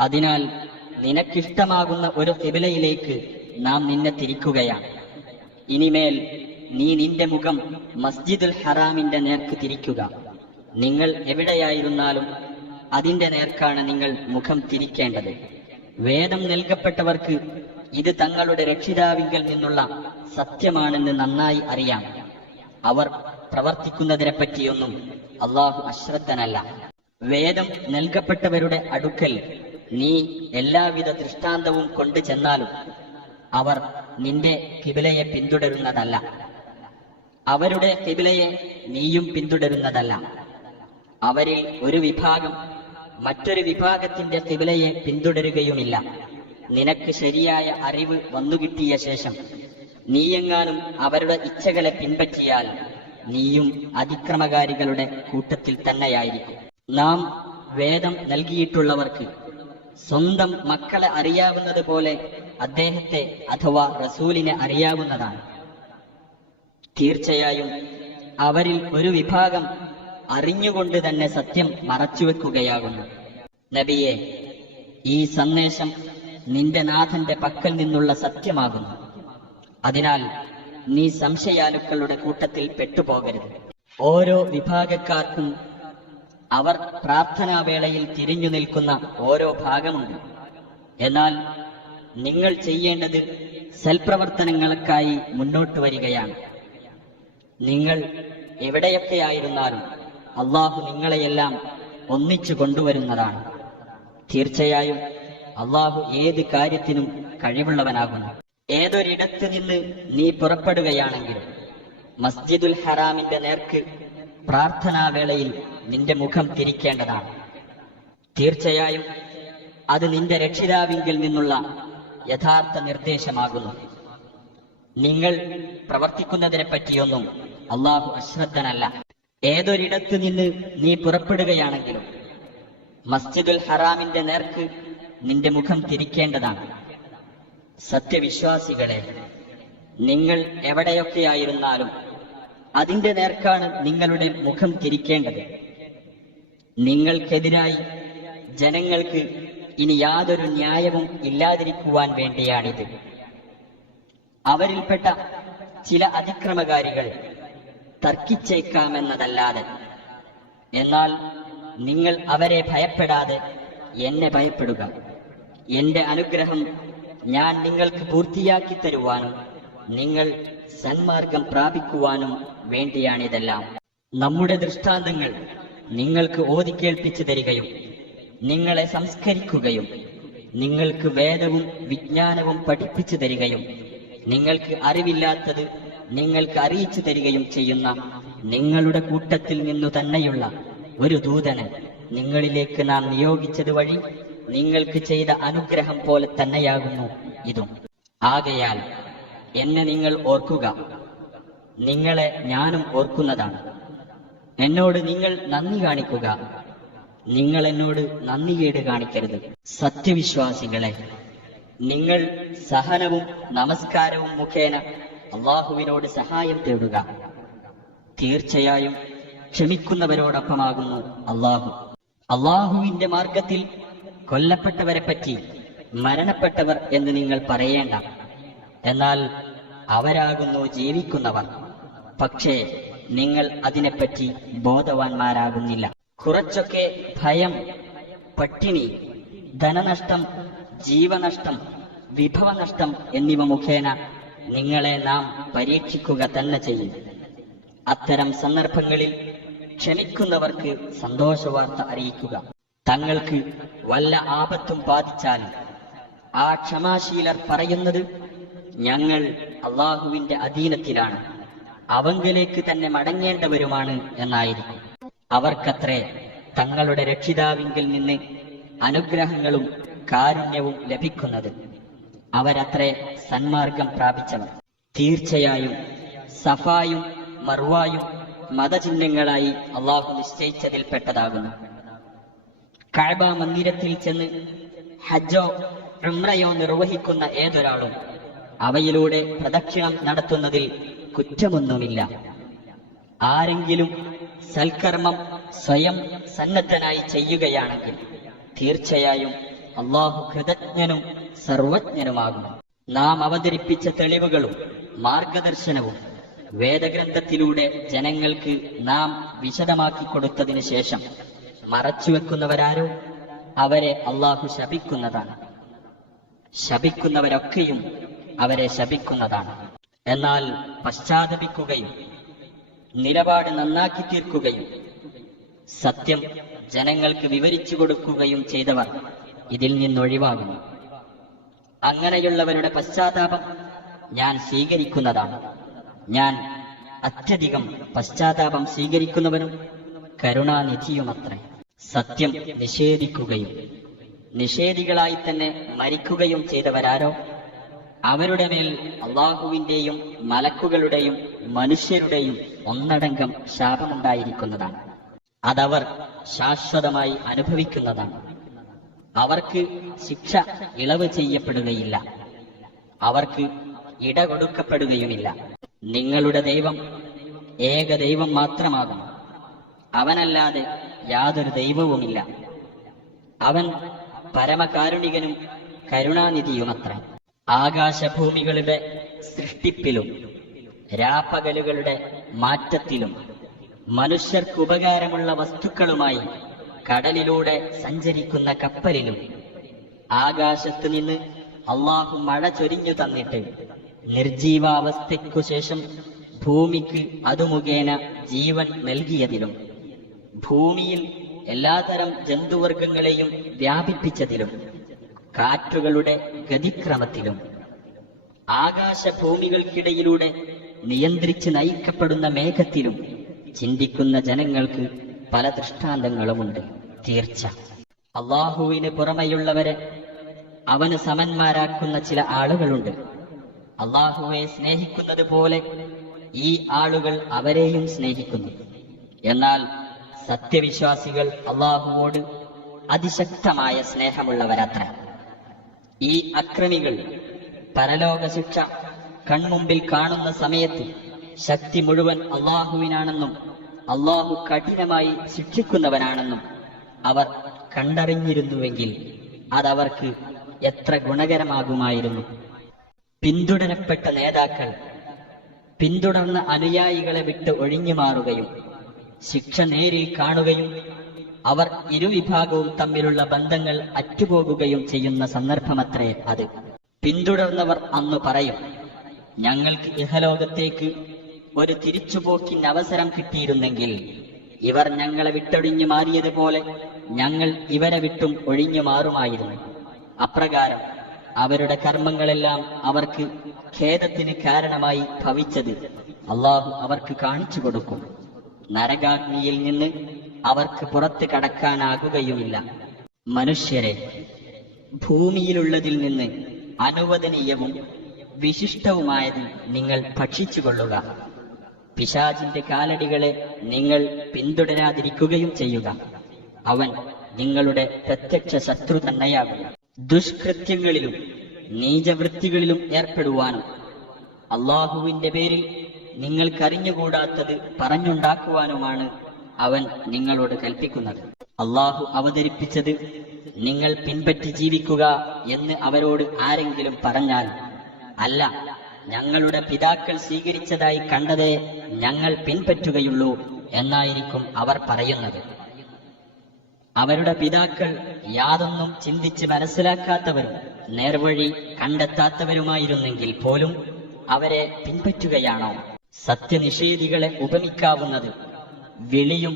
അതിനാൽ നിനക്കിഷ്ടമാകുന്ന ഒരു കിബിലയിലേക്ക് നാം നിന്നെ തിരിക്കുകയാണ്. ഇനിമേൽ നീ നിന്റെ മുഖം മസ്ജിദുൽ ഹറാമിന്റെ നേർക്ക് തിരിക്കുക. നിങ്ങൾ എവിടെയായിരുന്നാലും അതിന്റെ നേർക്കാണ് നിങ്ങൾ മുഖം തിരിക്കേണ്ടത്. വേദം നൽകപ്പെട്ടവർക്ക് ഇത് തങ്ങളുടെ രക്ഷിതാവിങ്കൽ നിന്നുള്ള സത്യമാണെന്ന് നന്നായി അറിയാം. അവർ പ്രവർത്തിക്കുന്നതിനെ പറ്റിയൊന്നും അള്ളാഹു അശ്രദ്ധനല്ല. വേദം നൽകപ്പെട്ടവരുടെ അടുക്കൽ നീ എല്ലാവിധ ദൃഷ്ടാന്തവും കൊണ്ടു ചെന്നാലും അവർ നിന്റെ കിബിലയെ പിന്തുടരുന്നതല്ല. അവരുടെ കിബിലയെ നീയും പിന്തുടരുന്നതല്ല. അവരിൽ ഒരു വിഭാഗം മറ്റൊരു വിഭാഗത്തിന്റെ കിബിലയെ പിന്തുടരുകയുമില്ല. നിനക്ക് ശരിയായ അറിവ് വന്നുകിട്ടിയ ശേഷം നീയെങ്ങാനും അവരുടെ ഇച്ഛകളെ പിൻപറ്റിയാൽ നീയും അതിക്രമകാരികളുടെ കൂട്ടത്തിൽ തന്നെയായിരിക്കും. നാം വേദം നൽകിയിട്ടുള്ളവർക്ക് സ്വന്തം മക്കളെ അറിയാവുന്നത് പോലെ അദ്ദേഹത്തെ അഥവാ റസൂലിനെ അറിയാവുന്നതാണ്. തീർച്ചയായും അവരിൽ ഒരു വിഭാഗം അറിഞ്ഞുകൊണ്ട് തന്നെ സത്യം മറച്ചുവെക്കുകയാകുന്നു നബിയെ ഈ സന്ദേശം നിന്റെ നാഥന്റെ പക്കൽ നിന്നുള്ള സത്യമാകുന്നു. അതിനാൽ നീ സംശയാലുക്കളുടെ കൂട്ടത്തിൽ പെട്ടുപോകരുത്. ഓരോ വിഭാഗക്കാർക്കും അവർ പ്രാർത്ഥനാവേളയിൽ തിരിഞ്ഞു നിൽക്കുന്ന ഓരോ ഭാഗമുണ്ട്. എന്നാൽ നിങ്ങൾ ചെയ്യേണ്ടത് സൽപ്രവർത്തനങ്ങൾക്കായി മുന്നോട്ട് വരികയാണ്. നിങ്ങൾ എവിടെയൊക്കെ ആയിരുന്നാലും അള്ളാഹു നിങ്ങളെയെല്ലാം ഒന്നിച്ചു കൊണ്ടുവരുന്നതാണ്. തീർച്ചയായും അള്ളാഹു ഏത് കാര്യത്തിനും കഴിവുള്ളവനാകുന്നു. ഏതൊരിടത്ത് നിന്ന് നീ പുറപ്പെടുകയാണെങ്കിലും മസ്ജിദുൽ ഹറാമിന്റെ നേർക്ക് പ്രാർത്ഥനാവേളയിൽ നിന്റെ മുഖം തിരിക്കേണ്ടതാണ്. തീർച്ചയായും അത് നിന്റെ രക്ഷിതാവിങ്കിൽ നിന്നുള്ള യഥാർത്ഥ നിർദ്ദേശമാകുന്നു. നിങ്ങൾ പ്രവർത്തിക്കുന്നതിനെ പറ്റിയൊന്നും അള്ളാഹു അശ്രദ്ധനല്ല. ഏതൊരിടത്ത് നിന്ന് നീ പുറപ്പെടുകയാണെങ്കിലും മസ്ജിദുൽ ഹറാമിന്റെ നേർക്ക് നിന്റെ മുഖം തിരിക്കേണ്ടതാണ്. സത്യവിശ്വാസികളെ നിങ്ങൾ എവിടെയൊക്കെയായിരുന്നാലും അതിന്റെ നേർക്കാണ് നിങ്ങളുടെ മുഖം തിരിക്കേണ്ടത്. നിങ്ങൾക്കെതിരായി ജനങ്ങൾക്ക് ഇനി യാതൊരു ന്യായവും ഇല്ലാതിരിക്കുവാൻ വേണ്ടിയാണിത്. അവരിൽപ്പെട്ട ചില അതിക്രമകാരികൾ തർക്കിച്ചേക്കാമെന്നതല്ലാതെ എന്നാൽ നിങ്ങൾ അവരെ ഭയപ്പെടാതെ എന്നെ ഭയപ്പെടുക. എന്റെ അനുഗ്രഹം ഞാൻ നിങ്ങൾക്ക് പൂർത്തിയാക്കി തരുവാനും നിങ്ങൾ സന്മാർഗം പ്രാപിക്കുവാനും വേണ്ടിയാണിതെല്ലാം. നമ്മുടെ ദൃഷ്ടാന്തങ്ങൾ നിങ്ങൾക്ക് ഓതി കേൾപ്പിച്ചു തരികയും നിങ്ങളെ സംസ്കരിക്കുകയും നിങ്ങൾക്ക് വേദവും വിജ്ഞാനവും പഠിപ്പിച്ചു തരികയും നിങ്ങൾക്ക് അറിവില്ലാത്തത് നിങ്ങൾക്ക് അറിയിച്ചു തരികയും ചെയ്യുന്ന നിങ്ങളുടെ കൂട്ടത്തിൽ നിന്നു തന്നെയുള്ള ഒരു ദൂതനെ നിങ്ങളിലേക്ക് നാം നിയോഗിച്ചത് വഴി നിങ്ങൾക്ക് ചെയ്ത അനുഗ്രഹം പോലെ തന്നെയാകുന്നു ഇതും. ആകയാൽ എന്നെ നിങ്ങൾ ഓർക്കുക. നിങ്ങളെ ഞാനും ഓർക്കുന്നതാണ്. എന്നോട് നിങ്ങൾ നന്ദി കാണിക്കുക. നിങ്ങൾ എന്നോട് നന്ദികേട് കാണിക്കരുത്. സത്യവിശ്വാസികളെ നിങ്ങൾ സഹനവും നമസ്കാരവും മുഖേന അള്ളാഹുവിനോട് സഹായം തേടുക. തീർച്ചയായും ക്ഷമിക്കുന്നവരോടൊപ്പമാകുന്നു അള്ളാഹു. അള്ളാഹുവിന്റെ മാർഗത്തിൽ കൊല്ലപ്പെട്ടവരെ പറ്റി മരണപ്പെട്ടവർ എന്ന് നിങ്ങൾ പറയേണ്ട. എന്നാൽ അവരാകുന്നു ജീവിക്കുന്നവർ. പക്ഷേ നിങ്ങൾ അതിനെപ്പറ്റി ബോധവാന്മാരാകുന്നില്ല. കുറച്ചൊക്കെ ഭയം പട്ടിണി ധനനഷ്ടം ജീവനഷ്ടം വിഭവനഷ്ടം എന്നിവ മുഖേന നിങ്ങളെ നാം പരീക്ഷിക്കുക തന്നെ ചെയ്യും. അത്തരം സന്ദർഭങ്ങളിൽ ക്ഷമിക്കുന്നവർക്ക് സന്തോഷവാർത്ത അറിയിക്കുക. തങ്ങൾക്ക് വല്ല ആപത്തും ബാധിച്ചാൽ ആ ക്ഷമാശീലർ പറയുന്നത് ഞങ്ങൾ അള്ളാഹുവിന്റെ അധീനത്തിലാണ്. അവങ്കലേക്ക് തന്നെ മടങ്ങേണ്ടവരുമാണ് എന്നായിരിക്കും. അവർക്കത്രേ തങ്ങളുടെ രക്ഷിതാവിങ്കിൽ നിന്ന് അനുഗ്രഹങ്ങളും കാരുണ്യവും ലഭിക്കുന്നത്. അവരത്രേ സന്മാർഗം പ്രാപിച്ചവർ. തീർച്ചയായും സഫായും മർവായും മതചിഹ്നങ്ങളായി അള്ളാഹു നിശ്ചയിച്ചതിൽപ്പെട്ടതാകുന്നു. കഴബ മന്ദിരത്തിൽ ചെന്ന് ഹജ്ജോ ഉംറയോ നിർവഹിക്കുന്ന ഏതൊരാളും അവയിലൂടെ പ്രദക്ഷിണം നടത്തുന്നതിൽ കുറ്റമൊന്നുമില്ല. ആരെങ്കിലും സൽക്കർമ്മം സ്വയം സന്നദ്ധനായി ചെയ്യുകയാണെങ്കിൽ തീർച്ചയായും അള്ളാഹു കൃതജ്ഞനും സർവജ്ഞനുമാകും. നാം അവതരിപ്പിച്ച തെളിവുകളും മാർഗദർശനവും വേദഗ്രന്ഥത്തിലൂടെ ജനങ്ങൾക്ക് നാം വിശദമാക്കി കൊടുത്തതിനു ശേഷം മറച്ചുവെക്കുന്നവരാരോ അവരെ അള്ളാഹു ശപിക്കുന്നതാണ്. ശപിക്കുന്നവരൊക്കെയും അവരെ ശപിക്കുന്നതാണ്. എന്നാൽ പശ്ചാത്തപിക്കുകയും നിലപാട് നന്നാക്കി തീർക്കുകയും സത്യം ജനങ്ങൾക്ക് വിവരിച്ചു കൊടുക്കുകയും ചെയ്തവർ ഇതിൽ നിന്നൊഴിവാകുന്നു. അങ്ങനെയുള്ളവരുടെ പശ്ചാത്താപം ഞാൻ സ്വീകരിക്കുന്നതാണ്. ഞാൻ അത്യധികം പശ്ചാത്താപം സ്വീകരിക്കുന്നവനും കരുണാനിധിയുമത്രേ. സത്യം നിഷേധിക്കുകയും നിഷേധികളായി തന്നെ മരിക്കുകയും ചെയ്തവരാരോ? അവരുടെ മേൽ അള്ളാഹുവിന്റെയും മലക്കുകളുടെയും മനുഷ്യരുടെയും ഒന്നടങ്കം ശാപമുണ്ടായിരിക്കുന്നതാണ്. അതവർ ശാശ്വതമായി അനുഭവിക്കുന്നതാണ്. അവർക്ക് ശിക്ഷ ഇളവ് ചെയ്യപ്പെടുകയില്ല. അവർക്ക് ഇട കൊടുക്കപ്പെടുകയുമില്ല. നിങ്ങളുടെ ദൈവം ഏക ദൈവം മാത്രമാകും അവനല്ലാതെ യാതൊരു ദൈവവുമില്ല. അവൻ പരമകാരുണികനും കരുണാനിധിയുമത്ര. ആകാശഭൂമികളുടെ സൃഷ്ടിപ്പിലും രാപ്പകലുകളുടെ മാറ്റത്തിലും മനുഷ്യർക്ക് ഉപകാരമുള്ള വസ്തുക്കളുമായി കടലിലൂടെ സഞ്ചരിക്കുന്ന കപ്പലിലും ആകാശത്തു നിന്ന് അള്ളാഹു മഴ ചൊരിഞ്ഞു തന്നിട്ട് നിർജീവാവസ്ഥയ്ക്കു ശേഷം ഭൂമിക്ക് അതു മുഖേന ജീവൻ നൽകിയതിലും ഭൂമിയിൽ എല്ലാതരം ജന്തുവർഗങ്ങളെയും വ്യാപിപ്പിച്ചതിലും കാറ്റുകളുടെ ഗതിക്രമത്തിലും ആകാശഭൂമികൾക്കിടയിലൂടെ നിയന്ത്രിച്ച് നയിക്കപ്പെടുന്ന മേഘത്തിലും ചിന്തിക്കുന്ന ജനങ്ങൾക്ക് പല ദൃഷ്ടാന്തങ്ങളുമുണ്ട്. തീർച്ച. അള്ളാഹുവിന് പുറമെയുള്ളവരെ അവന് സമന്മാരാക്കുന്ന ചില ആളുകളുണ്ട്. അള്ളാഹുവെ സ്നേഹിക്കുന്നത് പോലെ ഈ ആളുകൾ അവരെയും സ്നേഹിക്കുന്നു. എന്നാൽ സത്യവിശ്വാസികൾ അള്ളാഹുവോട് അതിശക്തമായ സ്നേഹമുള്ളവരത്ര. ഈ അക്രമികൾ പരലോക ശിക്ഷ കൺമുമ്പിൽ കാണുന്ന സമയത്ത് ശക്തി മുഴുവൻ അള്ളാഹുവിനാണെന്നും അള്ളാഹു കഠിനമായി ശിക്ഷിക്കുന്നവനാണെന്നും അവർ കണ്ടറിഞ്ഞിരുന്നുവെങ്കിൽ അതവർക്ക് എത്ര ഗുണകരമാകുമായിരുന്നു. പിന്തുടരപ്പെട്ട നേതാക്കൾ പിന്തുടർന്ന അനുയായികളെ വിട്ട് ഒഴിഞ്ഞു മാറുകയും ശിക്ഷ നേരിൽ കാണുകയും അവർ ഇരുവിഭാഗവും തമ്മിലുള്ള ബന്ധങ്ങൾ അറ്റുപോകുകയും ചെയ്യുന്ന സന്ദർഭമത്രേ അത്. പിന്തുടർന്നവർ അന്ന് പറയും ഞങ്ങൾക്ക് ഇഹലോകത്തേക്ക് ഒരു തിരിച്ചുപോക്കിന് അവസരം കിട്ടിയിരുന്നെങ്കിൽ ഇവർ ഞങ്ങളെ വിട്ടൊഴിഞ്ഞു മാറിയതുപോലെ ഞങ്ങൾ ഇവരെ വിട്ടും ഒഴിഞ്ഞു മാറുമായിരുന്നു. അപ്രകാരം അവരുടെ കർമ്മങ്ങളെല്ലാം അവർക്ക് ഖേദത്തിന് കാരണമായി ഭവിച്ചത് അള്ളാഹു അവർക്ക് കാണിച്ചു കൊടുക്കും. നരകാഗ്നിയിൽ നിന്ന് അവർക്ക് പുറത്ത് കടക്കാനാകുകയുമില്ല. മനുഷ്യരെ ഭൂമിയിലുള്ളതിൽ നിന്ന് അനുവദനീയവും വിശിഷ്ടവുമായത് നിങ്ങൾ ഭക്ഷിച്ചുകൊള്ളുക. പിശാചിന്റെ കാലടികളെ നിങ്ങൾ പിന്തുടരാതിരിക്കുകയും ചെയ്യുക. അവൻ നിങ്ങളുടെ പ്രത്യക്ഷ ശത്രു തന്നെയാകുന്നു. ദുഷ്കൃത്യങ്ങളിലും നീചവൃത്തികളിലും ഏർപ്പെടുവാനും അള്ളാഹുവിന്റെ പേരിൽ നിങ്ങൾക്കറിഞ്ഞുകൂടാത്തത് പറഞ്ഞുണ്ടാക്കുവാനുമാണ് അവൻ നിങ്ങളോട് കൽപ്പിക്കുന്നത്. അള്ളാഹു അവതരിപ്പിച്ചത് നിങ്ങൾ പിൻപറ്റി ജീവിക്കുക എന്ന് അവരോട് ആരെങ്കിലും പറഞ്ഞാൽ അല്ല ഞങ്ങളുടെ പിതാക്കൾ സ്വീകരിച്ചതായി കണ്ടതേ ഞങ്ങൾ പിൻപറ്റുകയുള്ളൂ എന്നായിരിക്കും അവർ പറയുന്നത്. അവരുടെ പിതാക്കൾ യാതൊന്നും ചിന്തിച്ച് മനസ്സിലാക്കാത്തവരും നേർവഴി കണ്ടെത്താത്തവരുമായിരുന്നെങ്കിൽ പോലും അവരെ പിൻപറ്റുകയാണോ? സത്യനിഷേധികളെ ഉപമിക്കാവുന്നത് വിളിയും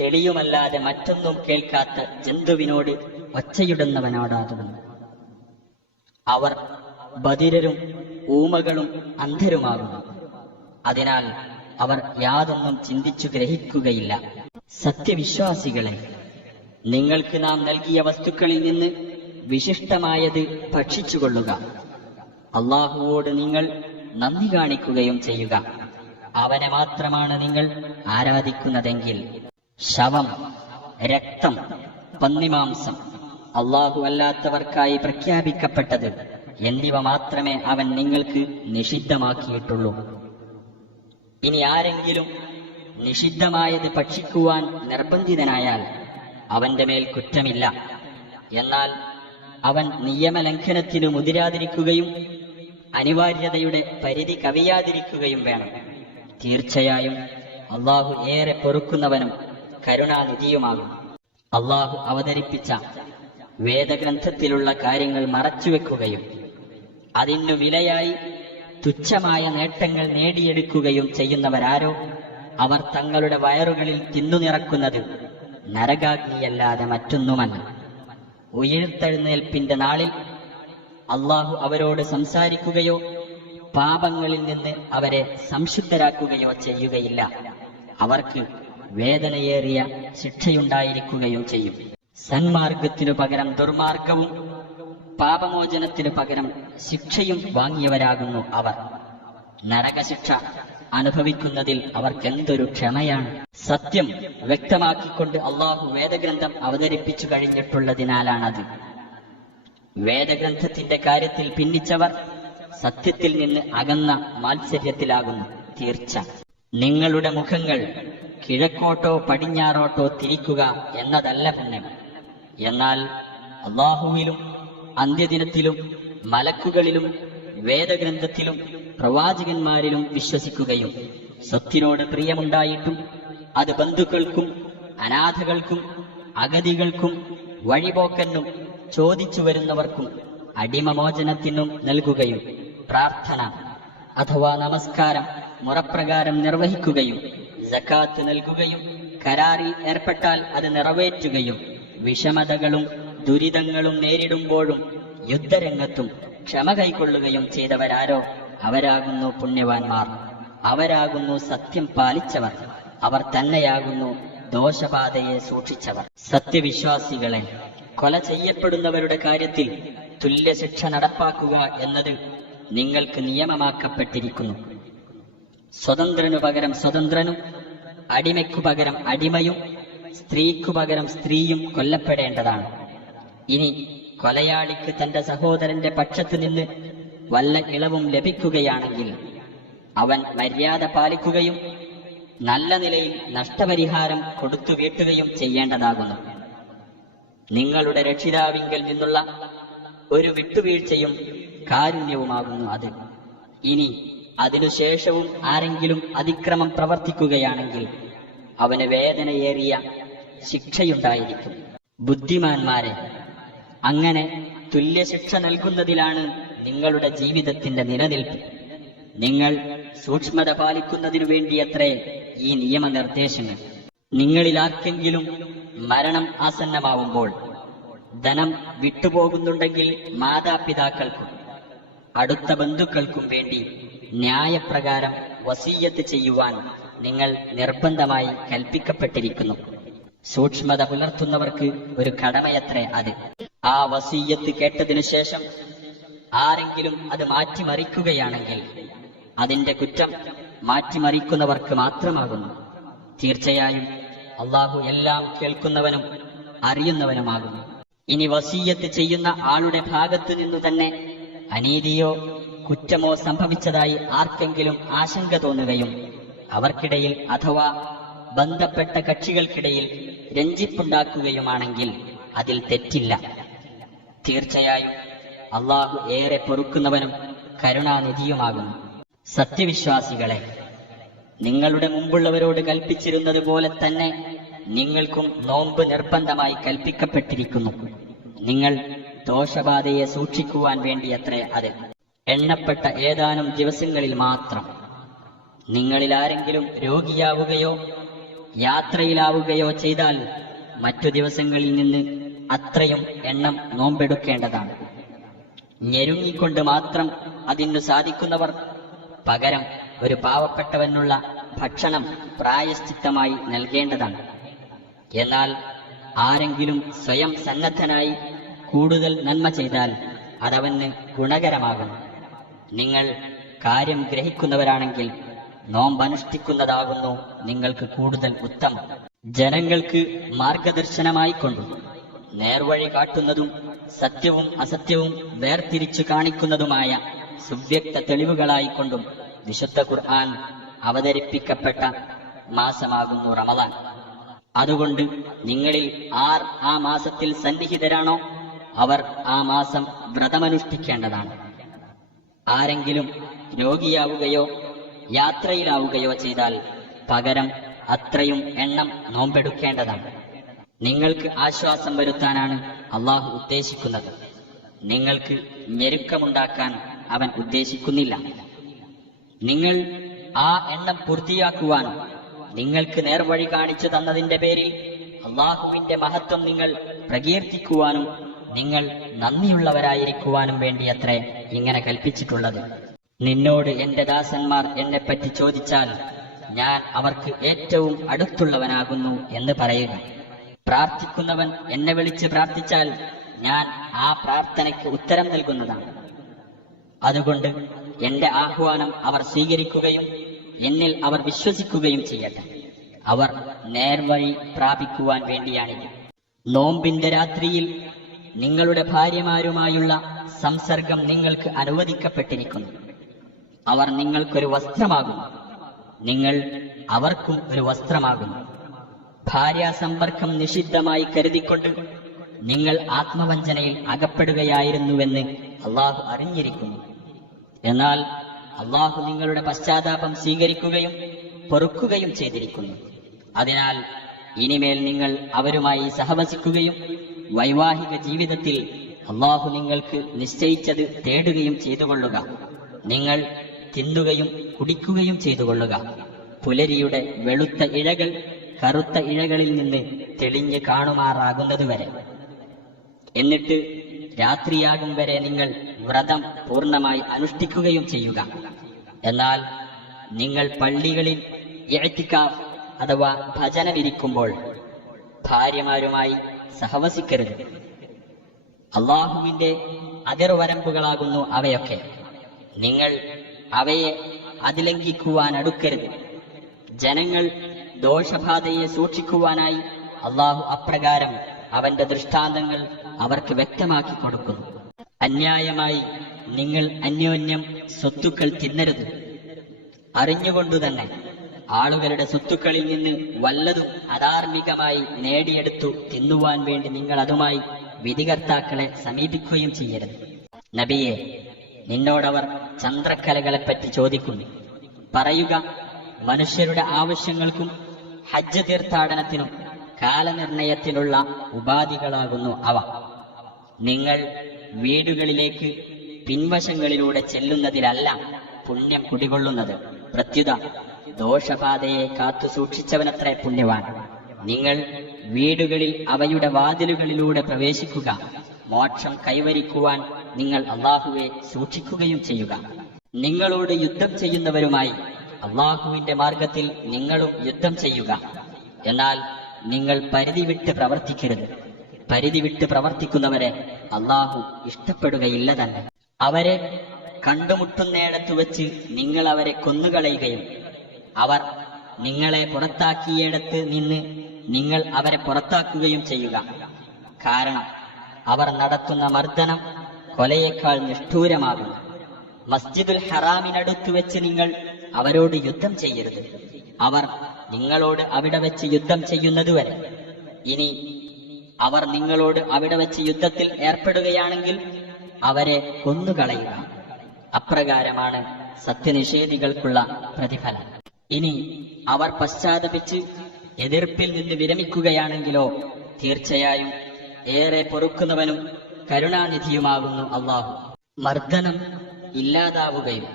തെളിയുമല്ലാതെ മറ്റൊന്നും കേൾക്കാത്ത ജന്തുവിനോട് ഒച്ചയിടുന്നവനോടാകുന്നു. അവർ ബധിരരും ഊമകളും അന്ധരുമാകുന്നു. അതിനാൽ അവർ യാതൊന്നും ചിന്തിച്ചു ഗ്രഹിക്കുകയില്ല. സത്യവിശ്വാസികളെ നിങ്ങൾക്ക് നാം നൽകിയ വസ്തുക്കളിൽ നിന്ന് വിശിഷ്ടമായത് ഭക്ഷിച്ചുകൊള്ളുക. അള്ളാഹുവോട് നിങ്ങൾ നന്ദി കാണിക്കുകയും ചെയ്യുക. അവനെ മാത്രമാണ് നിങ്ങൾ ആരാധിക്കുന്നതെങ്കിൽ ശവം രക്തം പന്നിമാംസം അള്ളാഹു അല്ലാത്തവർക്കായി പ്രഖ്യാപിക്കപ്പെട്ടത് എന്നിവ മാത്രമേ അവൻ നിങ്ങൾക്ക് നിഷിദ്ധമാക്കിയിട്ടുള്ളൂ. ഇനി ആരെങ്കിലും നിഷിദ്ധമായത് ഭക്ഷിക്കുവാൻ നിർബന്ധിതനായാൽ അവന്റെ മേൽ കുറ്റമില്ല. എന്നാൽ അവൻ നിയമലംഘനത്തിനു മുതിരാതിരിക്കുകയും അനിവാര്യതയുടെ പരിധി കവിയാതിരിക്കുകയും വേണം. തീർച്ചയായും അള്ളാഹു ഏറെ പൊറുക്കുന്നവനും കരുണാനിധിയുമാകും. അള്ളാഹു അവതരിപ്പിച്ച വേദഗ്രന്ഥത്തിലുള്ള കാര്യങ്ങൾ മറച്ചുവെക്കുകയും അതിനു വിലയായി തുച്ഛമായ നേട്ടങ്ങൾ നേടിയെടുക്കുകയും ചെയ്യുന്നവരാരോ? അവർ തങ്ങളുടെ വയറുകളിൽ തിന്നു തിന്നുനിറക്കുന്നത് നരകാഗ്നിയല്ലാതെ മറ്റൊന്നുമല്ല. ഉയർത്തെഴുന്നേൽപ്പിന്റെ നാളിൽ അള്ളാഹു അവരോട് സംസാരിക്കുകയോ പാപങ്ങളിൽ നിന്ന് അവരെ സംശുദ്ധരാക്കുകയോ ചെയ്യുകയില്ല. അവർക്ക് വേദനയേറിയ ശിക്ഷയുണ്ടായിരിക്കുകയും ചെയ്യും. സന്മാർഗത്തിനു പകരം ദുർമാർഗവും പാപമോചനത്തിനു പകരം ശിക്ഷയും വാങ്ങിയവരാകുന്നു അവർ. നരകശിക്ഷ അനുഭവിക്കുന്നതിൽ അവർക്കെന്തൊരു ക്ഷമയാണ്. സത്യം വ്യക്തമാക്കിക്കൊണ്ട് അള്ളാഹു വേദഗ്രന്ഥം അവതരിപ്പിച്ചു കഴിഞ്ഞിട്ടുള്ളതിനാലാണത്. വേദഗ്രന്ഥത്തിന്റെ കാര്യത്തിൽ ഭിന്നിച്ചവർ സത്യത്തിൽ നിന്ന് അകന്ന മാത്സര്യത്തിലാകുന്നു തീർച്ച. നിങ്ങളുടെ മുഖങ്ങൾ കിഴക്കോട്ടോ പടിഞ്ഞാറോട്ടോ തിരിക്കുക എന്നതല്ല പുണ്യം. എന്നാൽ അള്ളാഹുവിലും അന്ത്യദിനത്തിലും മലക്കുകളിലും വേദഗ്രന്ഥത്തിലും പ്രവാചകന്മാരിലും വിശ്വസിക്കുകയും സ്വത്തിനോട് പ്രിയമുണ്ടായിട്ടും അത് ബന്ധുക്കൾക്കും അനാഥകൾക്കും അഗതികൾക്കും വഴിപോക്കനും ചോദിച്ചു വരുന്നവർക്കും അടിമമോചനത്തിനും നൽകുകയും പ്രാർത്ഥന അഥവാ നമസ്കാരം മുറപ്രകാരം നിർവഹിക്കുകയും ജക്കാത്ത് നൽകുകയും കരാറിൽ ഏർപ്പെട്ടാൽ അത് നിറവേറ്റുകയും വിഷമതകളും ദുരിതങ്ങളും നേരിടുമ്പോഴും യുദ്ധരംഗത്തും ക്ഷമ കൈക്കൊള്ളുകയും ചെയ്തവരാരോ അവരാകുന്നു പുണ്യവാന്മാർ. അവരാകുന്നു സത്യം പാലിച്ചവർ. അവർ തന്നെയാകുന്നു ദോഷപാതയെ സൂക്ഷിച്ചവർ. സത്യവിശ്വാസികളെ കൊല ചെയ്യപ്പെടുന്നവരുടെ കാര്യത്തിൽ തുല്യശിക്ഷ നടപ്പാക്കുക എന്നത് നിങ്ങൾക്ക് നിയമമാക്കപ്പെട്ടിരിക്കുന്നു. സ്വതന്ത്രനു പകരം സ്വതന്ത്രനും അടിമയ്ക്കു പകരം അടിമയും സ്ത്രീക്കു പകരം സ്ത്രീയും കൊല്ലപ്പെടേണ്ടതാണ്. ഇനി കൊലയാളിക്ക് തന്റെ സഹോദരന്റെ പക്ഷത്ത് നിന്ന് വല്ല ഇളവും ലഭിക്കുകയാണെങ്കിൽ അവൻ മര്യാദ പാലിക്കുകയും നല്ല നിലയിൽ നഷ്ടപരിഹാരം കൊടുത്തു വീട്ടുകയും ചെയ്യേണ്ടതാകുന്നു. നിങ്ങളുടെ രക്ഷിതാവിങ്കൽ നിന്നുള്ള ഒരു വിട്ടുവീഴ്ചയും കാരുണ്യവുമാകുന്നു അത്. ഇനി അതിനുശേഷവും ആരെങ്കിലും അതിക്രമം പ്രവർത്തിക്കുകയാണെങ്കിൽ അവന് വേദനയേറിയ ശിക്ഷയുണ്ടായിരിക്കും. ബുദ്ധിമാന്മാരെ അങ്ങനെ തുല്യശിക്ഷ നൽകുന്നതിലാണ് നിങ്ങളുടെ ജീവിതത്തിന്റെ നിലനിൽപ്പ്. നിങ്ങൾ സൂക്ഷ്മത പാലിക്കുന്നതിനു വേണ്ടിയത്രേ ഈ നിയമനിർദ്ദേശങ്ങൾ. നിങ്ങളിൽ ആർക്കെങ്കിലും മരണം ആസന്നമാവുമ്പോൾ ധനം വിട്ടുപോകുന്നുണ്ടെങ്കിൽ മാതാപിതാക്കൾക്കും അടുത്ത ബന്ധുക്കൾക്കും വേണ്ടി ന്യായപ്രകാരം വസീയത്ത് ചെയ്യുവാൻ നിങ്ങൾ നിർബന്ധമായി കൽപ്പിക്കപ്പെട്ടിരിക്കുന്നു. സൂക്ഷ്മത പുലർത്തുന്നവർക്ക് ഒരു കടമയത്രേ അത്. ആ വസീയത്ത് കേട്ടതിനു ശേഷം ആരെങ്കിലും അത് മാറ്റിമറിക്കുകയാണെങ്കിൽ അതിന്റെ കുറ്റം മാറ്റിമറിക്കുന്നവർക്ക് മാത്രമാകുന്നു. തീർച്ചയായും അള്ളാഹു എല്ലാം കേൾക്കുന്നവനും അറിയുന്നവനുമാകുന്നു. ഇനി വസീയത്ത് ചെയ്യുന്ന ആളുടെ ഭാഗത്തു നിന്നു തന്നെ അനീതിയോ കുറ്റമോ സംഭവിച്ചതായി ആർക്കെങ്കിലും ആശങ്ക തോന്നുകയും അവർക്കിടയിൽ അഥവാ ബന്ധപ്പെട്ട കക്ഷികൾക്കിടയിൽ രഞ്ജിപ്പുണ്ടാക്കുകയുമാണെങ്കിൽ അതിൽ തെറ്റില്ല. തീർച്ചയായും അള്ളാഹു ഏറെ പൊറുക്കുന്നവനും കരുണാനിധിയുമാകുന്നു. സത്യവിശ്വാസികളെ നിങ്ങളുടെ മുമ്പുള്ളവരോട് കൽപ്പിച്ചിരുന്നത് പോലെ തന്നെ നിങ്ങൾക്കും നോമ്പ് നിർബന്ധമായി കൽപ്പിക്കപ്പെട്ടിരിക്കുന്നു. നിങ്ങൾ ദോഷബാധയെ സൂക്ഷിക്കുവാൻ വേണ്ടിയത്രേ അത്. എണ്ണപ്പെട്ട ഏതാനും ദിവസങ്ങളിൽ മാത്രം നിങ്ങളിൽ ആരെങ്കിലും രോഗിയാവുകയോ യാത്രയിലാവുകയോ ചെയ്താൽ മറ്റു ദിവസങ്ങളിൽ നിന്ന് അത്രയും എണ്ണം നോമ്പെടുക്കേണ്ടതാണ്. ഞെരുങ്ങിക്കൊണ്ട് മാത്രം അതിനു സാധിക്കുന്നവർ പകരം ഒരു പാവപ്പെട്ടവനുള്ള ഭക്ഷണം പ്രായശ്ചിത്തമായി നൽകേണ്ടതാണ്. എന്നാൽ ആരെങ്കിലും സ്വയം സന്നദ്ധനായി കൂടുതൽ നന്മ ചെയ്താൽ അതവന് ഗുണകരമാകും. നിങ്ങൾ കാര്യം ഗ്രഹിക്കുന്നവരാണെങ്കിൽ നോമ്പനുഷ്ഠിക്കുന്നതാകുന്നു നിങ്ങൾക്ക് കൂടുതൽ ഉത്തമം. ജനങ്ങൾക്ക് മാർഗദർശനമായി കൊണ്ടും. നേർവഴി കാട്ടുന്നതും സത്യവും അസത്യവും വേർതിരിച്ചു കാണിക്കുന്നതുമായ സുവ്യക്ത തെളിവുകളായിക്കൊണ്ടും വിശുദ്ധ ഖുർആൻ അവതരിപ്പിക്കപ്പെട്ട മാസമാകുന്നു റമദാൻ. അതുകൊണ്ട് നിങ്ങളിൽ ആർ ആ മാസത്തിൽ സന്നിഹിതരാണോ? അവർ ആ മാസം വ്രതമനുഷ്ഠിക്കേണ്ടതാണ്. ആരെങ്കിലും രോഗിയാവുകയോ യാത്രയിലാവുകയോ ചെയ്താൽ പകരം അത്രയും എണ്ണം നോമ്പെടുക്കേണ്ടതാണ്. നിങ്ങൾക്ക് ആശ്വാസം വരുത്താനാണ് അള്ളാഹു ഉദ്ദേശിക്കുന്നത്. നിങ്ങൾക്ക് ഞെരുക്കമുണ്ടാക്കാൻ അവൻ ഉദ്ദേശിക്കുന്നില്ല. നിങ്ങൾ ആ എണ്ണം പൂർത്തിയാക്കുവാൻ നിങ്ങൾക്ക് നേർവഴി കാണിച്ചു തന്നതിന്റെ പേരിൽ അള്ളാഹുവിന്റെ മഹത്വം നിങ്ങൾ പ്രകീർത്തിക്കുവാനും നിങ്ങൾ നന്ദിയുള്ളവരായിരിക്കുവാനും വേണ്ടിയത്രേ ഇങ്ങനെ കൽപ്പിച്ചിട്ടുള്ളത്. നിന്നോട് എന്റെ ദാസന്മാർ എന്നെപ്പറ്റി ചോദിച്ചാൽ ഞാൻ അവർക്ക് ഏറ്റവും അടുത്തുള്ളവനാകുന്നു എന്ന് പറയുക. പ്രാർത്ഥിക്കുന്നവൻ എന്നെ വിളിച്ച് പ്രാർത്ഥിച്ചാൽ ഞാൻ ആ പ്രാർത്ഥനയ്ക്ക് ഉത്തരം നൽകുന്നതാണ്. അതുകൊണ്ട് എന്റെ ആഹ്വാനം അവർ സ്വീകരിക്കുകയും എന്നിൽ അവർ വിശ്വസിക്കുകയും ചെയ്യട്ടെ. അവർ നേർവഴി പ്രാപിക്കുവാൻ വേണ്ടിയാണിത്. നോമ്പിന്റെ രാത്രിയിൽ നിങ്ങളുടെ ഭാര്യമാരുമായുള്ള സംസർഗം നിങ്ങൾക്ക് അനുവദിക്കപ്പെട്ടിരിക്കുന്നു. അവർ നിങ്ങൾക്കൊരു വസ്ത്രമാകുന്നു. നിങ്ങൾ അവർക്കും ഒരു വസ്ത്രമാകുന്നു. ഭാര്യാസമ്പർക്കം നിഷിദ്ധമായി കരുതിക്കൊണ്ട് നിങ്ങൾ ആത്മവഞ്ചനയിൽ അകപ്പെടുകയായിരുന്നുവെന്ന് അള്ളാഹു അറിഞ്ഞിരിക്കുന്നു. എന്നാൽ അള്ളാഹു നിങ്ങളുടെ പശ്ചാത്താപം സ്വീകരിക്കുകയും പൊറുക്കുകയും ചെയ്തിരിക്കുന്നു. അതിനാൽ ഇനിമേൽ നിങ്ങൾ അവരുമായി സഹവസിക്കുകയും വൈവാഹിക ജീവിതത്തിൽ അള്ളാഹു നിങ്ങൾക്ക് നിശ്ചയിച്ചത് തേടുകയും ചെയ്തു കൊള്ളുക നിങ്ങൾ തിന്നുകയും കുടിക്കുകയും ചെയ്തു കൊള്ളുക പുലരിയുടെ വെളുത്ത ഇഴകൾ കറുത്ത ഇഴകളിൽ നിന്ന് തെളിഞ്ഞ് കാണുമാറാകുന്നതുവരെ. എന്നിട്ട് രാത്രിയാകും വരെ നിങ്ങൾ വ്രതം പൂർണമായി അനുഷ്ഠിക്കുകയും ചെയ്യുക. എന്നാൽ നിങ്ങൾ പള്ളികളിൽ ഇഴത്തിക്കാഫ് അഥവാ ഭജനമിരിക്കുമ്പോൾ ഭാര്യമാരുമായി സഹവസിക്കരുത്. അള്ളാഹുവിന്റെ അതിർവരമ്പുകളാകുന്നു അവയൊക്കെ. നിങ്ങൾ അവയെ അതിലംഘിക്കുവാൻ അടുക്കരുത്. ജനങ്ങൾ ദോഷബാധയെ സൂക്ഷിക്കുവാനായി അള്ളാഹു അപ്രകാരം അവന്റെ ദൃഷ്ടാന്തങ്ങൾ അവർക്ക് വ്യക്തമാക്കി കൊടുക്കുന്നു. അന്യായമായി നിങ്ങൾ അന്യോന്യം സ്വത്തുക്കൾ തിന്നരുത്. അറിഞ്ഞുകൊണ്ടു തന്നെ ആളുകളുടെ സ്വത്തുക്കളിൽ നിന്ന് വല്ലതും അധാർമികമായി നേടിയെടുത്തു തിന്നുവാൻ വേണ്ടി നിങ്ങൾ അതുമായി വിധികർത്താക്കളെ സമീപിക്കുകയും ചെയ്യരുത്. നബിയെ നിന്നോടവർ ചന്ദ്രക്കലകളെപ്പറ്റി ചോദിക്കുന്നു. പറയുക മനുഷ്യരുടെ ആവശ്യങ്ങൾക്കും ഹജ്ജ് തീർത്ഥാടനത്തിനും കാലനിർണയത്തിനുള്ള ഉപാധികളാകുന്നു അവ. നിങ്ങൾ വീടുകളിലേക്ക് പിൻവശങ്ങളിലൂടെ ചെല്ലുന്നതിലല്ല പുണ്യം കുടികൊള്ളുന്നത്. പ്രത്യുത ദോഷബാധയെ കാത്തു സൂക്ഷിച്ചവനത്രേ പുണ്യവാൻ. നിങ്ങൾ വീടുകളിൽ അവയുടെ വാതിലുകളിലൂടെ പ്രവേശിക്കുക. മോക്ഷം കൈവരിക്കുവാൻ നിങ്ങൾ അള്ളാഹുവെ സൂക്ഷിക്കുകയും ചെയ്യുക. നിങ്ങളോട് യുദ്ധം ചെയ്യുന്നവരുമായി അള്ളാഹുവിന്റെ മാർഗത്തിൽ നിങ്ങളും യുദ്ധം ചെയ്യുക. എന്നാൽ നിങ്ങൾ പരിധി വിട്ട് പ്രവർത്തിക്കരുത്. പരിധി വിട്ട് പ്രവർത്തിക്കുന്നവരെ അള്ളാഹു ഇഷ്ടപ്പെടുകയില്ല തന്നെ. അവരെ കണ്ടുമുട്ടുന്നിടത്തു വെച്ച് നിങ്ങൾ അവരെ കൊന്നുകളയുകയും അവർ നിങ്ങളെ പുറത്താക്കിയിടത്ത് നിന്ന് നിങ്ങൾ അവരെ പുറത്താക്കുകയും ചെയ്യുക. കാരണം അവർ നടത്തുന്ന മർദ്ദനം കൊലയേക്കാൾ നിഷ്ഠൂരമാകുന്നു. മസ്ജിദുൽ ഹറാമിനടുത്ത് വെച്ച് നിങ്ങൾ അവരോട് യുദ്ധം ചെയ്യരുത്. അവർ നിങ്ങളോട് അവിടെ വെച്ച് യുദ്ധം ചെയ്യുന്നതുവരെ. ഇനി അവർ നിങ്ങളോട് അവിടെ വെച്ച് യുദ്ധത്തിൽ ഏർപ്പെടുകയാണെങ്കിൽ അവരെ കൊന്നുകളയുക. അപ്രകാരമാണ് സത്യനിഷേധികൾക്കുള്ള പ്രതിഫലം. ഇനി അവർ പശ്ചാത്തപിച്ച് എതിർപ്പിൽ നിന്ന് വിരമിക്കുകയാണെങ്കിലോ തീർച്ചയായും ഏറെ പൊറുക്കുന്നവനും കരുണാനിധിയുമാകുന്നു അള്ളാഹു. മർദ്ദനം ഇല്ലാതാവുകയും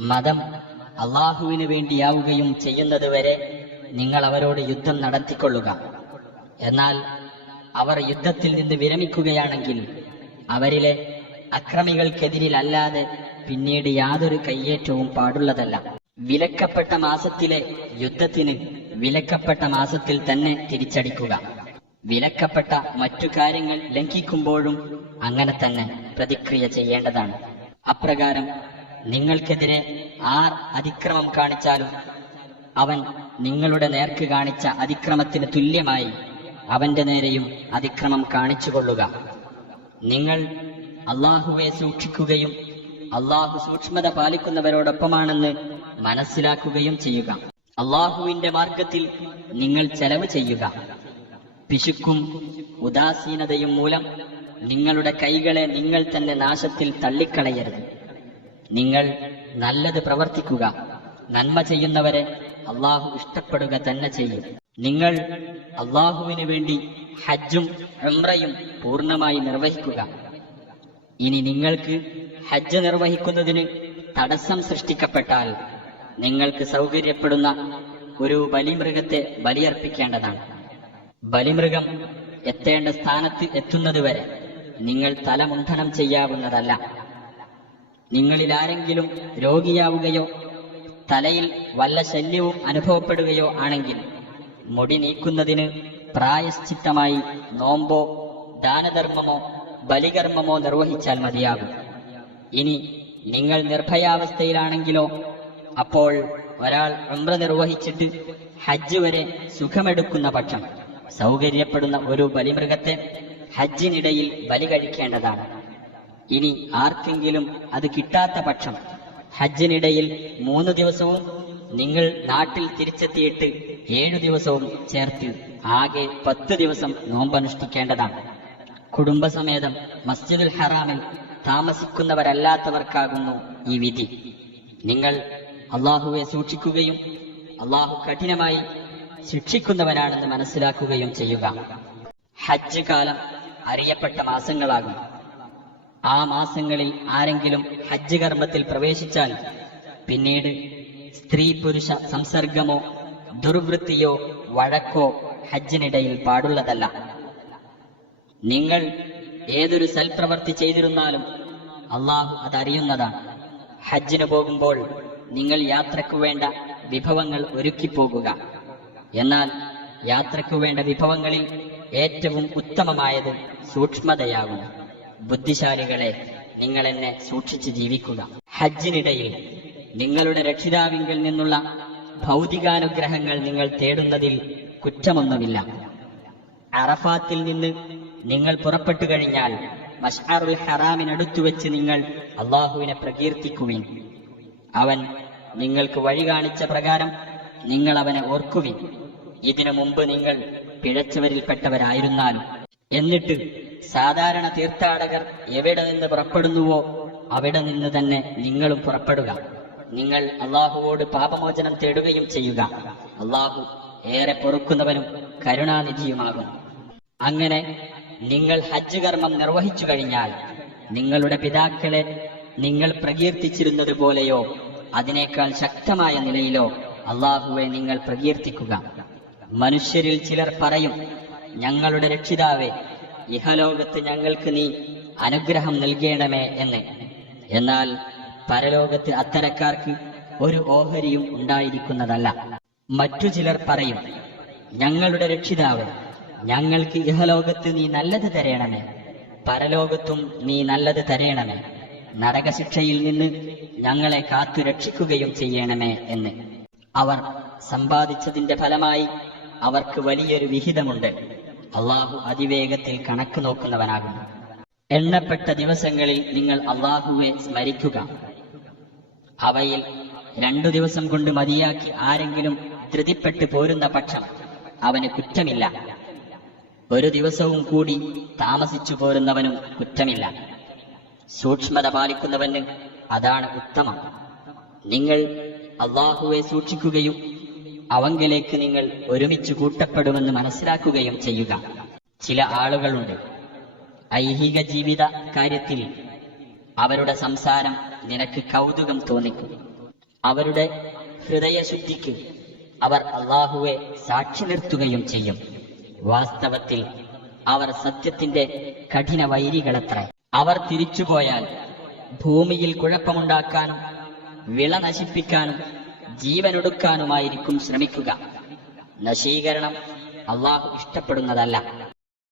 മതം അള്ളാഹുവിന് വേണ്ടിയാവുകയും ചെയ്യുന്നതുവരെ നിങ്ങൾ അവരോട് യുദ്ധം നടത്തിക്കൊള്ളുക. എന്നാൽ അവർ യുദ്ധത്തിൽ നിന്ന് വിരമിക്കുകയാണെങ്കിൽ അവരിലെ അക്രമികൾക്കെതിരിലല്ലാതെ പിന്നീട് യാതൊരു കയ്യേറ്റവും പാടുള്ളതല്ല. വിലക്കപ്പെട്ട മാസത്തിലെ യുദ്ധത്തിന് വിലക്കപ്പെട്ട മാസത്തിൽ തന്നെ തിരിച്ചടിക്കുക. വിലക്കപ്പെട്ട മറ്റു കാര്യങ്ങൾ ലംഘിക്കുമ്പോഴും അങ്ങനെ തന്നെ പ്രതിക്രിയ ചെയ്യേണ്ടതാണ്. അപ്രകാരം നിങ്ങൾക്കെതിരെ ആർ അതിക്രമം കാണിച്ചാലും അവൻ നിങ്ങളുടെ നേർക്ക് കാണിച്ച അതിക്രമത്തിന് തുല്യമായി അവന്റെ നേരെയും അതിക്രമം കാണിച്ചുകൊള്ളുക. നിങ്ങൾ അള്ളാഹുവെ സൂക്ഷിക്കുകയും അള്ളാഹു സൂക്ഷ്മത പാലിക്കുന്നവരോടൊപ്പമാണെന്ന് മനസ്സിലാക്കുകയും ചെയ്യുക. അള്ളാഹുവിന്റെ മാർഗത്തിൽ നിങ്ങൾ ചെലവ് ചെയ്യുക. പിശുക്കും ഉദാസീനതയും മൂലം നിങ്ങളുടെ കൈകളെ നിങ്ങൾ തന്നെ നാശത്തിൽ തള്ളിക്കളയരുത്. നിങ്ങൾ നല്ലത് പ്രവർത്തിക്കുക. നന്മ ചെയ്യുന്നവരെ അള്ളാഹു ഇഷ്ടപ്പെടുക തന്നെ ചെയ്യും. നിങ്ങൾ അള്ളാഹുവിന് വേണ്ടി ഹജ്ജും ഉംറയും പൂർണമായി നിർവഹിക്കുക. ഇനി നിങ്ങൾക്ക് ഹജ്ജ് നിർവഹിക്കുന്നതിന് തടസ്സം സൃഷ്ടിക്കപ്പെട്ടാൽ നിങ്ങൾക്ക് സൗകര്യപ്പെടുന്ന ഒരു ബലിമൃഗത്തെ ബലിയർപ്പിക്കേണ്ടതാണ്. ബലിമൃഗം എത്തേണ്ട സ്ഥാനത്ത് എത്തുന്നതുവരെ നിങ്ങൾ തലമുണ്ഠനം ചെയ്യാവുന്നതല്ല. നിങ്ങളിൽ ആരെങ്കിലും രോഗിയാവുകയോ തലയിൽ വല്ല ശല്യവും അനുഭവപ്പെടുകയോ ആണെങ്കിൽ മുടി നീക്കുന്നതിന് പ്രായശ്ചിത്തമായി നോമ്പോ ദാനധർമ്മമോ ബലികർമ്മമോ നിർവഹിച്ചാൽ മതിയാകും. ഇനി നിങ്ങൾ നിർഭയാവസ്ഥയിലാണെങ്കിലോ അപ്പോൾ ഒരാൾ ഉംറ നിർവഹിച്ചിട്ട് ഹജ്ജ് വരെ സുഖമെടുക്കുന്ന പക്ഷം സൗകര്യപ്പെടുന്ന ഒരു ബലിമൃഗത്തെ ഹജ്ജിനിടയിൽ ബലി കഴിക്കേണ്ടതാണ്. ഇനി ആർക്കെങ്കിലും അത് കിട്ടാത്ത പക്ഷം ഹജ്ജിനിടയിൽ മൂന്ന് ദിവസവും നിങ്ങൾ നാട്ടിൽ തിരിച്ചെത്തിയിട്ട് ഏഴു ദിവസവും ചേർത്ത് ആകെ പത്ത് ദിവസം നോമ്പനുഷ്ഠിക്കേണ്ടതാണ്. കുടുംബസമേതം മസ്ജിദുൽ ഹറാമിൽ താമസിക്കുന്നവരല്ലാത്തവർക്കാകുന്നു ഈ വിധി. നിങ്ങൾ അള്ളാഹുവെ സൂക്ഷിക്കുകയും അള്ളാഹു കഠിനമായി ശിക്ഷിക്കുന്നവനാണെന്ന് മനസ്സിലാക്കുകയും ചെയ്യുക. ഹജ്ജ് കാലം അറിയപ്പെട്ട മാസങ്ങളാകും. ആ മാസങ്ങളിൽ ആരെങ്കിലും ഹജ്ജ് കർമ്മത്തിൽ പ്രവേശിച്ചാൽ പിന്നീട് സ്ത്രീ പുരുഷ സംസർഗമോ ദുർവൃത്തിയോ വഴക്കോ ഹജ്ജിനിടയിൽ പാടുള്ളതല്ല. നിങ്ങൾ ഏതൊരു സൽപ്രവർത്തി ചെയ്തിരുന്നാലും അള്ളാഹു അതറിയുന്നതാണ്. ഹജ്ജിന് പോകുമ്പോൾ നിങ്ങൾ യാത്രയ്ക്കു വേണ്ട വിഭവങ്ങൾ ഒരുക്കിപ്പോകുക. എന്നാൽ യാത്രയ്ക്കു വേണ്ട വിഭവങ്ങളിൽ ഏറ്റവും ഉത്തമമായത് സൂക്ഷ്മതയാകും. ബുദ്ധിശാലികളെ നിങ്ങൾ എന്നെ സൂക്ഷിച്ച് ജീവിക്കുക. ഹജ്ജിനിടയിൽ നിങ്ങളുടെ രക്ഷിതാവിങ്കിൽ നിന്നുള്ള ഭൗതികാനുഗ്രഹങ്ങൾ നിങ്ങൾ തേടുന്നതിൽ കുറ്റമൊന്നുമില്ല. അറഫാത്തിൽ നിന്ന് നിങ്ങൾ പുറപ്പെട്ടു കഴിഞ്ഞാൽ മഷ്അറുൽ ഹറാമിനടുത്തു വെച്ച് നിങ്ങൾ അള്ളാഹുവിനെ പ്രകീർത്തിക്കുവിൻ. അവൻ നിങ്ങൾക്ക് വഴി കാണിച്ച പ്രകാരം നിങ്ങൾ അവനെ ഓർക്കുവിൻ. ഇതിനു മുമ്പ് നിങ്ങൾ പിഴച്ചവരിൽപ്പെട്ടവരായിരുന്നാലും എന്നിട്ട് സാധാരണ തീർത്ഥാടകർ എവിടെ നിന്ന് പുറപ്പെടുന്നുവോ അവിടെ നിന്ന് തന്നെ നിങ്ങളും പുറപ്പെടുക. നിങ്ങൾ അള്ളാഹുവോട് പാപമോചനം തേടുകയും ചെയ്യുക. അള്ളാഹു ഏറെ പൊറുക്കുന്നവനും കരുണാനിധിയുമാകും. അങ്ങനെ നിങ്ങൾ ഹജ്ജ് കർമ്മം നിർവഹിച്ചു കഴിഞ്ഞാൽ നിങ്ങളുടെ പിതാക്കളെ നിങ്ങൾ പ്രകീർത്തിച്ചിരുന്നത് പോലെയോ അതിനേക്കാൾ ശക്തമായ നിലയിലോ അള്ളാഹുവെ നിങ്ങൾ പ്രകീർത്തിക്കുക. മനുഷ്യരിൽ ചിലർ പറയും ഞങ്ങളുടെ രക്ഷിതാവേ ഇഹലോകത്ത് ഞങ്ങൾക്ക് നീ അനുഗ്രഹം നൽകേണമേ എന്ന്. എന്നാൽ പരലോകത്ത് അത്തരക്കാർക്ക് ഒരു ഓഹരിയും ഉണ്ടായിരിക്കുന്നതല്ല. മറ്റു ചിലർ പറയും ഞങ്ങളുടെ രക്ഷിതാവ് ഞങ്ങൾക്ക് ഇഹലോകത്ത് നീ നല്ലത് തരേണമേ പരലോകത്തും നീ നല്ലത് തരയണമേ നരകശിക്ഷയിൽ നിന്ന് ഞങ്ങളെ കാത്തു രക്ഷിക്കുകയും ചെയ്യണമേ എന്ന്. അവർ സമ്പാദിച്ചതിന്റെ ഫലമായി അവർക്ക് വലിയൊരു വിഹിതമുണ്ട്. അള്ളാഹു അതിവേഗത്തിൽ കണക്ക് നോക്കുന്നവനാകുന്നു. എണ്ണപ്പെട്ട ദിവസങ്ങളിൽ നിങ്ങൾ അള്ളാഹുവെ സ്മരിക്കുക. അവയിൽ രണ്ടു ദിവസം കൊണ്ട് മതിയാക്കി ആരെങ്കിലും ധൃതിപ്പെട്ടു പോരുന്ന പക്ഷം അവന് കുറ്റമില്ല. ഒരു ദിവസവും കൂടി താമസിച്ചു പോരുന്നവനും കുറ്റമില്ല. സൂക്ഷ്മത പാലിക്കുന്നവന് അതാണ് ഉത്തമം. നിങ്ങൾ അള്ളാഹുവെ സൂക്ഷിക്കുകയും അവങ്കിലേക്ക് നിങ്ങൾ ഒരുമിച്ച് കൂട്ടപ്പെടുമെന്ന് മനസ്സിലാക്കുകയും ചെയ്യുക. ചില ആളുകളുണ്ട്. ഐഹിക ജീവിത കാര്യത്തിൽ അവരുടെ സംസാരം നിനക്ക് കൗതുകം തോന്നിക്കും. അവരുടെ ഹൃദയശുദ്ധിക്ക് അവർ അള്ളാഹുവെ സാക്ഷി നിർത്തുകയും ചെയ്യും. വാസ്തവത്തിൽ അവർ സത്യത്തിന്റെ കഠിന വൈരികളത്ര അവർ തിരിച്ചുപോയാൽ ഭൂമിയിൽ കുഴപ്പമുണ്ടാക്കാനും വിള നശിപ്പിക്കാനും ജീവനൊടുക്കാനുമായിരിക്കും ശ്രമിക്കുക. നശീകരണം അള്ളാഹു ഇഷ്ടപ്പെടുന്നതല്ല.